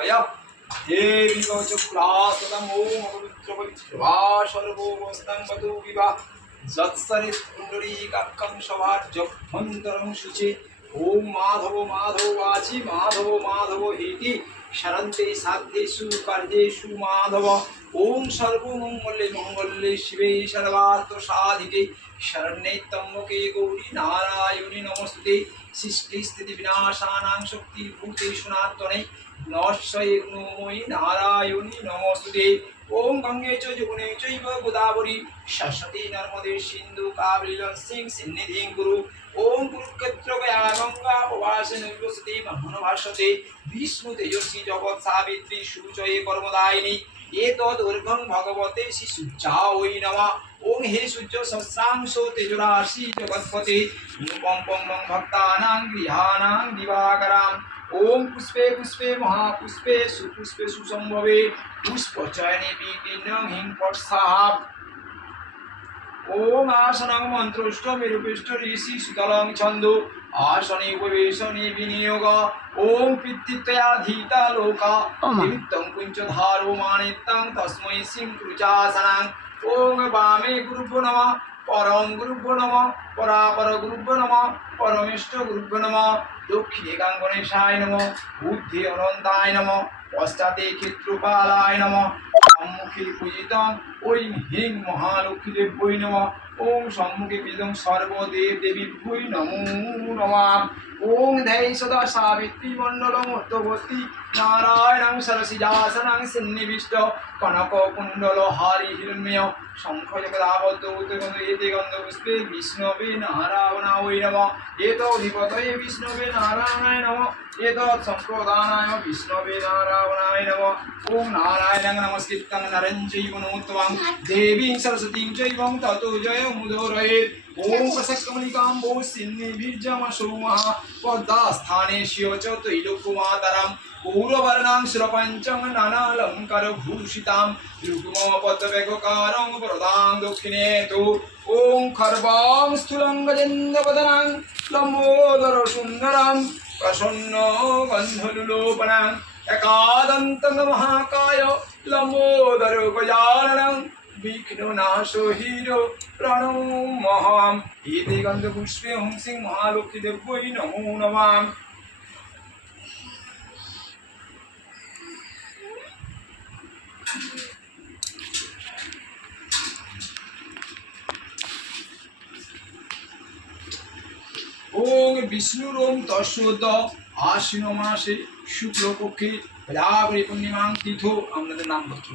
सर्वय देवी कवचकुलासदमो पवित्रपवित्वा सर्वोपस्तं वधू विवाह सत्सरित कुण्डलीकाक्कं सवार्जभ्यन्तरं शुचि ॐ माधव माधव वाचि माधव माधव हेति শরন্তে সাধ্যেষু কার্যেষু মাধব ওম সর্বমঙ্গলে মঙ্গলে শিবে সর্বার্থ সাধিকে শরণ্যে তম্বকে গৌরী নারায়ণী নমস্তে সৃষ্টি স্থিতি বিনাশানাং শক্তি ভূতে নাত্মনে নশ্বয়ে নমো নারায়ণী নমস্তে ওম গঙ্গে চ যমুনে চৈব গোদাবরী সরস্বতী নর্মদে সিন্ধু কাবেরী সিং সিন্নিধিং গুরু। ওম কুরুক্ষেত্র গয়া গঙ্গা প্রবাসে নৈবসতি মহানভাসতে বিষ্ণু তেজস্বী জগৎ সাবিত্রী সুচয়ে কর্মদায়িনী। এ তদুর্ভং ভগবতে শ্রী সূর্যায় নমা। ওম হে সূর্য সহস্রাংশ তেজরাশি জগৎপতে। রূপম পং ভক্তানাং গৃহানাং দিবাকরাম। ওম পুষ্পে পুষ্পে মহাপুষ্পে সুপুষ্পে সুসম্ভবে পুষ্পচয়নে বিপিন্ন হিং পটসাহাব ওম আসনং মন্ত্রষ্ট মেরুপৃষ্ঠ ঋষি সুতলং ছন্দ আসনে উপবেশনে বিনিয়োগ। ওম পিতৃত্বয়াধীতা লোকা। নিমিত্তং কুঞ্চ ধারো মানিত্যং তস্मै সিং কৃচাসনং ওম বামে গুরুভ্যো নমঃ। পরম গুরুভ্য নম, পরাপর গুরুভ্য নম, পরমেষ্ট গুরুভ্য নম দক্ষিণে গাঙ্গনেশায় নম, বুদ্ধি অনন্তায় নম, পশ্চাতে ক্ষেত্রপালায় নম, সম্মুখে পূজিত, ঐ হিং মহালক্ষ্মী দেব্যই নমঃ। ওম সম্মুখে পূজিতং সর্বদেব দেবী ভুই নমো নমঃ। ওম ধৈ সদা সাবিত্রী মণ্ডলং উত্তবর্তী নারায়ণং সরসিজাসনং সন্নিবিষ্ট। কনক কুণ্ডল হারি হিরণ্ময়। শঙ্খ জগদাবদ্ধ উত্তগন্ধ এতে গন্ধ পুষ্পে বিষ্ণবে নারায়ণায় নমঃ। এত অধিপতয়ে বিষ্ণবে নারায়ণায় নমঃ। এতৎ সম্প্রদানায় বিষ্ণবে নারায়ণায় নমঃ। ওম নারায়ণং নমস্কৃত্যং নরং চৈব নমোত্তমং। দেবীং সরস্বতীং চৈবং ততো জয় মুদোরয়ে ওম প্রসক্কমলিকাম্বো সিন্নিভির্যমসো মহা পদ্মাস্থানে শিব চ তৈলোকুমাতরম গৌরবর্ণাং সুরপঞ্চং নানালঙ্কার ভূষিতাম রুকুম পদ্মবেগকারং প্রদাং দক্ষিণে তু ওম খর্বাং স্থূলং গজেন্দ্রপদনাং লম্বোদর সুন্দরং প্রসন্ন গন্ধলুলোপনাং একাদন্তং মহাকায় লম্বোদর গজাননং বিঘ্ননাশো হিরো প্রণমহাম এতে গন্ধপুষ্পে হংসিং মহালক্ষ্মী দেব্যই নমো নমাম। ওং বিষ্ণুর ওম তস্যত আশ্বিন মাসে শুক্লপক্ষে প্রজাপতি পূর্ণিমাং তীর্থ আমাদের নাম কি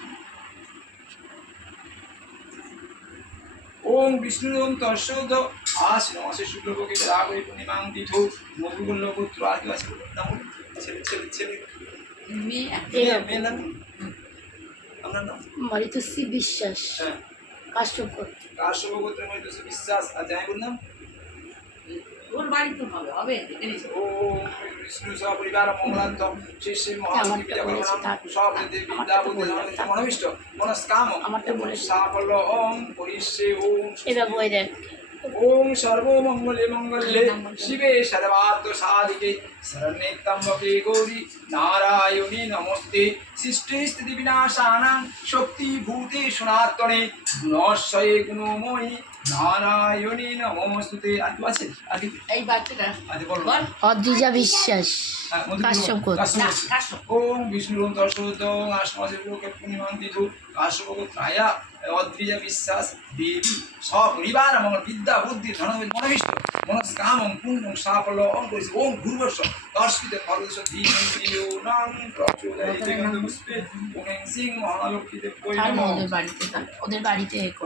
ওম বিষ্ণুর ওম তর্ষদ আশ্বিন মাসে শুক্লপক্ষে হয়ে পূর্ণিমাং তীর্থ মধুগুণ্য পুত্র আদিবাসী নাম ছেলে ছেলে ছেলে। মেয়ে নাম? আপনার নাম? বিশ্বাস। হ্যাঁ। কাশ্যপ কাশ্যপ গোত্রে মধ্যে বিশ্বাস। আর যাই বললাম ওর বাড়িতে হবে হবে? ও বিষ্ণু সব মঙ্গলান্ত শ্রী শ্রী মহালক্ষ্মী পূজা করলাম সব দেবী বিদ্যা বুদ্ধি মনস্কাম সাফল্য ওম করিষ্যে ওম। এবার বই দেখ। ওম সর্বমঙ্গলে মঙ্গলে শিবে সর্বার্থ সাধিকে গৌরী। নারায়ণী নমস্তে। সৃষ্টি স্থিতি বিনাশানাং শক্তি ভূতে সনাতনে গুণশ্বয়ে গুণময়ী নারায়ণী নমস্তুতে। আর কি আছে? আগে এই বাচ্চাটা। আগে বলো। বল। অদ্রিজা বিশ্বাস। হ্যাঁ, কাশ্যপ। ওম বিষ্ণু দর্শত আশমাসে লোকে পূর্ণিমাং তিথু কাশ্যপ ত্রায়া অদ্রিজা বিশ্বাস দেবী সপরিবার মঙ্গল বিদ্যা বুদ্ধি ধন মনবিষ্ট মনস্কামং পুণ্যং সাফল্য ওম করিস ওম ভূর্বস্ব দর্শিত ফলস ধীমং প্রিয় নাম প্রচোদয়াতে গন্ধপুষ্পে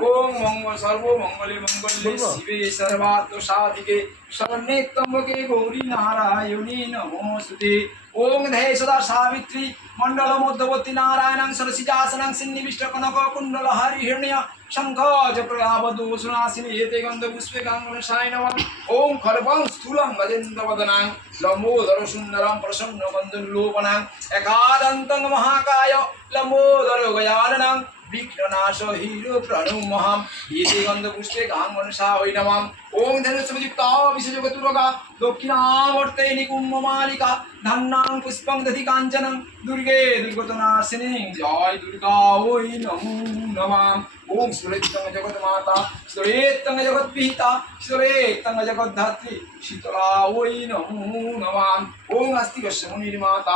ওম মঙ্গল সর্ব মঙ্গলে মঙ্গলে শিবে সর্বাত্ম সাধিকে শরণ্যে গৌরী নারায়ণী নমস্তুতে ওম ধে সদা সাবিত্রী মণ্ডল মধ্যবর্তী নারায়ণং সরসিজাসনং সিন্নিবিষ্ট কনক কুণ্ডল হরি হিরণ্য শঙ্খ চক্রয়াবতু সুনাসিনী এতে গন্ধ পুষ্পে গাঙ্গনশায় নমঃ। ওং খর্বং স্থূলং গজেন্দ্রবদনাং লম্বোদর সুন্দরং প্রসন্ন বন্ধুলোপনাং একাদন্তং মহাকায় লম্বোদর গয়াননাং বিঘ্ননাশ হিরো প্রণুমহাম এতে গন্ধ পুষ্পে গাঙ্গনশা হই নমাম ওম ধনুষযুক্তা বিশ্বজগতুরগা দক্ষিণাবর্তে নিকুম্ভ মালিকা। ধান্নাং পুষ্পং দধি কাঞ্চনং দুর্গে দুর্গতনাশিনী জয় দুর্গা ওই নমো নমাম। ওম সুরেত্তং জগৎ মাতা। সুরেত্তং জগৎ পিতা। সুরেত্তং জগৎ ধাত্রী। শীতলা ওই নমো নমাম। ওম আস্তি কশ্য মুনির্মাতা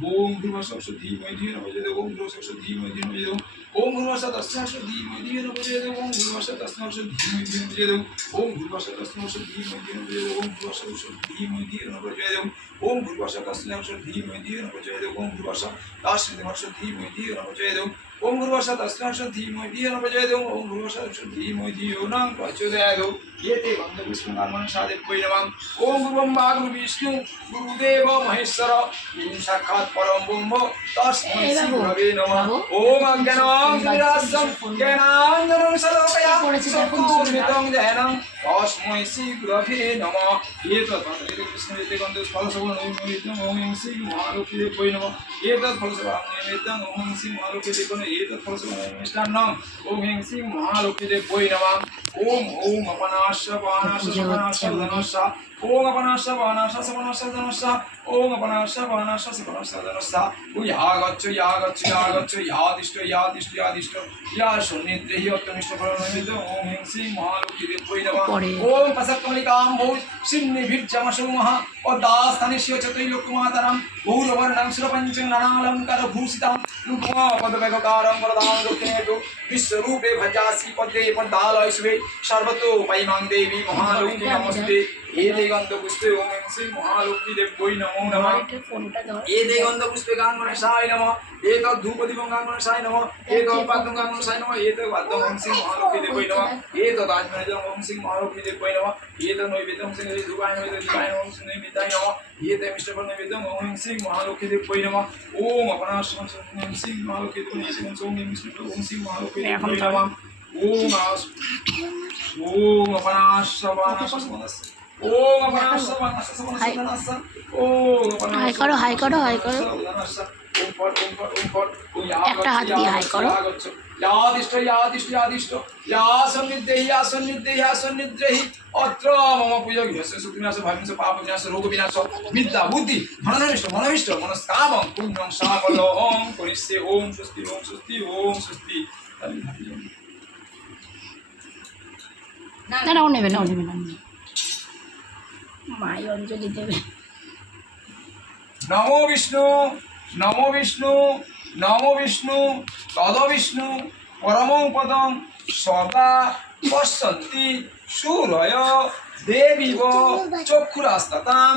প্রচোদয়াদোম ওম ভূর্ভুবস্য ধীমহি ধিয়ো নং প্রচোদয়াদ ওম ভূর্ভুবস্য ধীমহি ধিয়ো নং প্রচোদয়াদ ওম ভূর্ভুবস্য তস্মাস্য ধীমহি ধিয়ো নং প্রচোদয়াদ ওম ভূর্ভুবস্য তস্মাস্য ধীমহি ধিয়ো নং প্রচোদয়াদ ওম ভূর্ভুবস্য তস্মাস্য ধীমহি ধিয়ো নং প্রচোদয়াদ ওম ভূর্ভুবস্য তস্মাস্য ধীমহি ধিয়ো নং প্রচোদয়াদ ওম ভূর্ভুবস্য তস্মাস্য ধীমহি ধিয়ো নং প্রচোদয়াদ ওম ভূর্ভুবস্য তস্মাস্য ধীমহি ধিয়ো নং প্রচোদয়াদ ওম তস্মাস্য ধীমহি ধিয়ো নং প্রচোদয়াদ এতে গন্ধপুষ্পকার্মণ সাদে নমাম ওম গুরুম বা বিষ্ণু গুরুদেব মহেশ্বর ইনি সাক্ষাৎ পরম ব্রহ্ম তস্মৈ এই শ্রী বাবু, গুরবে নমঃ ওম অজ্ঞানং তিমিরাস্যং জ্ঞানাঞ্জনং দেখুন, চক্ষুর্মিতং জ্ঞানং তস্মৈ শ্রী নমঃ এতৎ ফলশ্রী কৃষ্ণ এতে গন্ধ ফলসবল নৈমিত্যং ওম শ্রী মহালক্ষ্মী দেবৈ নমঃ এতৎ ফলসবল নৈমিত্যং ওম শ্রী মহালক্ষ্মী দেবৈ এতৎ ফলসবল নৈমিষ্টান্নং ওম হিং শ্রী মহালক্ষ্মী দেবৈ নমঃ ওম ওম অপনাশ্য বানাশ্য সপনাশ্য ধনশ্য ওম অপনাশ্য বানাশ্য সপনাশ্য ধনশ্য ওম অপনাশ্য বানাশ্য সপনাশ্য ধনশ্য ও ইহা গচ্ছ ইহা গচ্ছ ইহা গচ্ছ ইহা দিষ্ট ইহা দিষ্ট ইহা দিষ্ট। ইহা সন্নিদ্রে হি অত্যমিষ্ট ফল নৈমিত ওম হিং শ্রী মহালক্ষ্মী দেবৈ নমঃ। ওম পসত্তমলিকাম ভৌজ সিন্নিভির্যমসৌ মহা পদাস্থানিস্য চ ত্রৈলোক্যমাতরম গৌরবর্ণং সুরপঞ্চং নানালঙ্কার ভূষিতাম। রূপমা পদবেগকারং বরদাং দক্ষিণেতু বিশ্বরূপে ভজাসি পদ্মে পদ্মালয় শুভে। সর্বতো পাইমাং দেবী মহালক্ষ্মী নমস্তে। এ দেগন্ধ পুষ্পে ওম হিং শ্রী মহালক্ষ্মী দেবৈ নমো নমঃ। দাও। এ দেগন্ধ পুষ্পে গাঙ্গণেশায় নমঃ। এতৎ ধূপদীপং গাঙ্গণেশায় নমঃ। এতৎ পাদ্যং গাঙ্গণেশায় নমঃ। এতৎ বাদ্যং ওম শ্রী মহালক্ষ্মী দেবৈ নমঃ। এতৎ আজমেজং ওম শ্রী মহালক্ষ্মী দেবৈ নমঃ। এতৎ নৈবেদ্যং শ্রী ধূপায় নৈবেদ্য ধূপায় ওম শ্রী নৈবেদ্যায় নমঃ। এতে মিষ্টফল নৈবেদ্যং ওম শ্রী মহালক্ষ্মী দেবৈ নমঃ। ওম অপনাশম ওম শ্রী মহালক্ষ্ী দেবৈ নমঃ। ওম ওম শ্রী মহালক্ষ্ী দেবৈ নমঃ। ওম আস ওম অপনাশ বানাশ ওম অপনাশ বানাশ বানাশ ওম অপনাশ হাই করো, হাই করো, হাই করো। একটা হাত দিয়ে হাই করো। यादिष्ट यादिष्ट यादिष्ट या सन्निधेहि या सन्निधेहि या सन्निधेहि अत्र मम पूजा गृहस्य सुखविनाश भाविनाश पाप विनाश रोग विनाश विद्या बुद्धि धननिष्ठ मनमिष्ट मनस्कामं पुण्यं साफलं करिष्ये ओम स्वस्ति ओम না না ও নেবে না ও নেবে না। মাই অঞ্জলি দেবে নমো বিষ্ণু নমো বিষ্ণু নমো বিষ্ণু তদ বিষ্ণু পরমং পদং সদা পশ্যন্তি সুরয় দেবীব চক্ষুরাস্তাতাম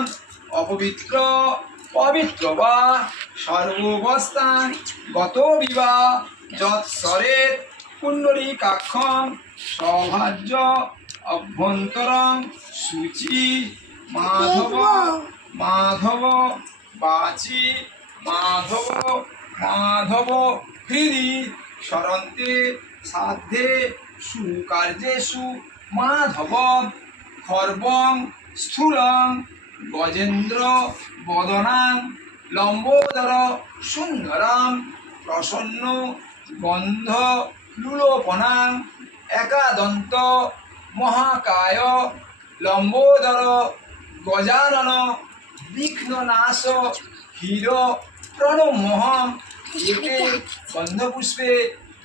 অপবিত্র পবিত্র বা সর্ববস্থান গত বিবা যৎসরেত পুণ্ডরীকাক্ষং সৌভাজ্য অভ্যন্তরং সূচি মাধব মাধব বাচি মাধব মাধব। হৃদি স্মরন্তে সাধ্যে সুকার্যেষু মাধব। খর্বং স্থূলং গজেন্দ্র বদনাং লম্বোদর সুন্দরাম প্রসন্ন গন্ধ লুলোপনাং একাদন্ত মহাকায় লম্বোদর গজানন বিঘ্ননাশ হির প্রণমহম এতে গন্ধপুষ্পে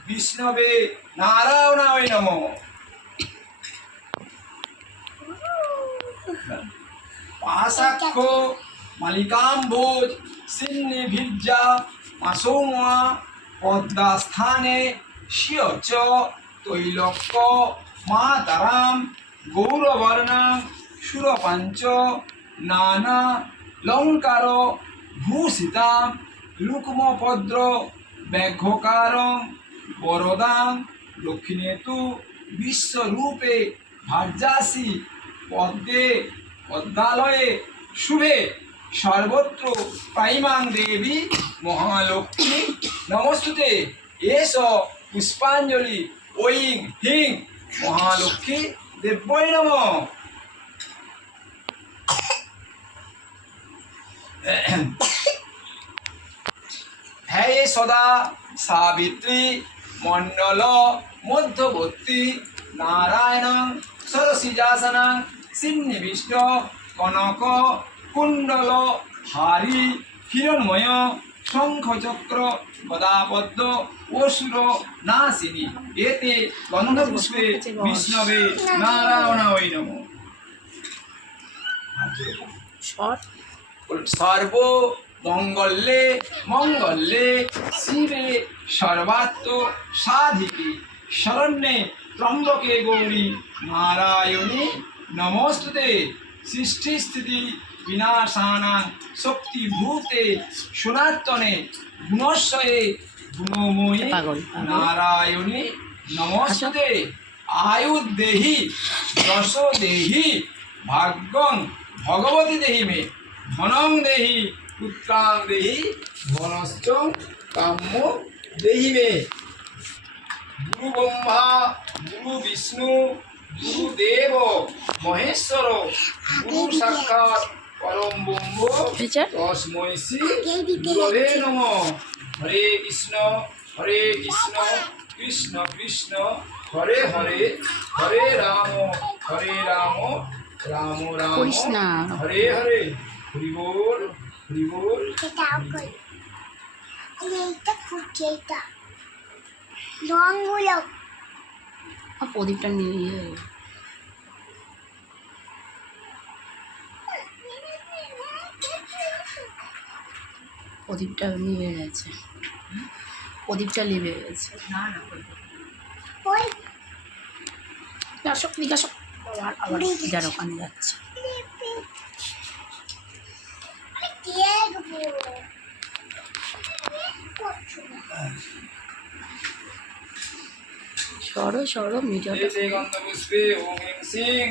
বিষ্ণবে নারায়ণায় নম। পাশাক্ষ মালিকাম্বোজ সিন্নিভির্যা মাসৌমা পদ্মাস্থানে শিয়চ তৈলক্য মাতারাম গৌরবর্ণা, সুরপাঞ্চ, নানা, লঙ্কার ভূষিতাম লুকমপদ্র ব্যাঘ্যকারং বরদাং দক্ষিণেতু বিশ্বরূপে ভার্যাসি, পদ্মে, পদ্মালয়ে, শুভে, সর্বত্র প্রাইমাং দেবী, মহালক্ষ্মী, নমস্তুতে, এস, পুষ্পাঞ্জলি, ঐং, হিং। মহালক্ষ্মী দেব্যই নমঃ। হ্যাঁ সদা সাবিত্রী মণ্ডল মধ্যবর্তী নারায়ণ সরসিজাসনাং সিন্নিবিষ্ট কনক কুণ্ডল হারি হিরণময় শঙ্খচক্র গদাপদ্ম অসুর নাসিনী। এতে গন্ধপুষ্পে বিষ্ণবে নারায়ণায় নমঃ। সর্ব মঙ্গলে মঙ্গলে শিবে সর্বাত্ম সাধিকে শরণ্যে ত্রম্বকে গৌরী নারায়ণী নমস্তুতে। সৃষ্টি স্থিতি বিনাশানাং শক্তিভূতে সনাতনে গুণশ্বয়ে গুণময়ী পাগল, পাগল। নারায়ণী নমস্তুতে আয়ুদেহি যশ দেহি ভাগ্যং ভগবতী দেহি মে। ধনং দেহি পুত্রাং দেহি ধনশ্চ কাম্য দেহি মে। গুরু ব্রহ্মা গুরু বিষ্ণু গুরু দেব মহেশ্বর। গুরু সাক্ষাৎ পরম ব্রহ্ম। টিচার তস্মৈ শ্রী গুরবে নম। হরে কৃষ্ণ হরে কৃষ্ণ কৃষ্ণ কৃষ্ণ। হরে হরে হরে রাম হরে রাম রাম রাম। কৃষ্ণ। হরে হরে হরি বল হরি বল। প্রদীপটা নিয়ে প্রদীপটা নিভে গেছে। প্রদীপটা নিভে গেছে। না না ওই। তো। ওই আসো আবার ওখানে যাচ্ছে। সরো সরো মিডিয়াটা এতে গন্ধ পুষ্পে ওম হিং সিং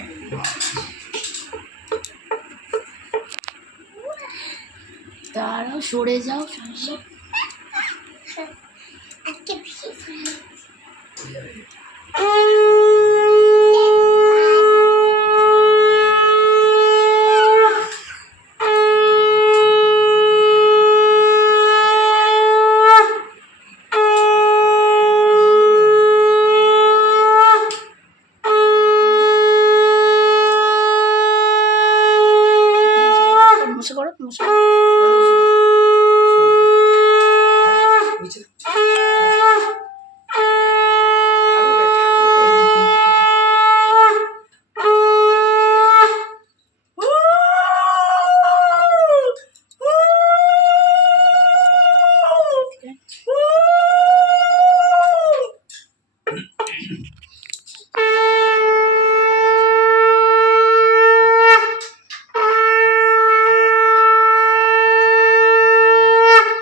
তারাও সরে যাও সরে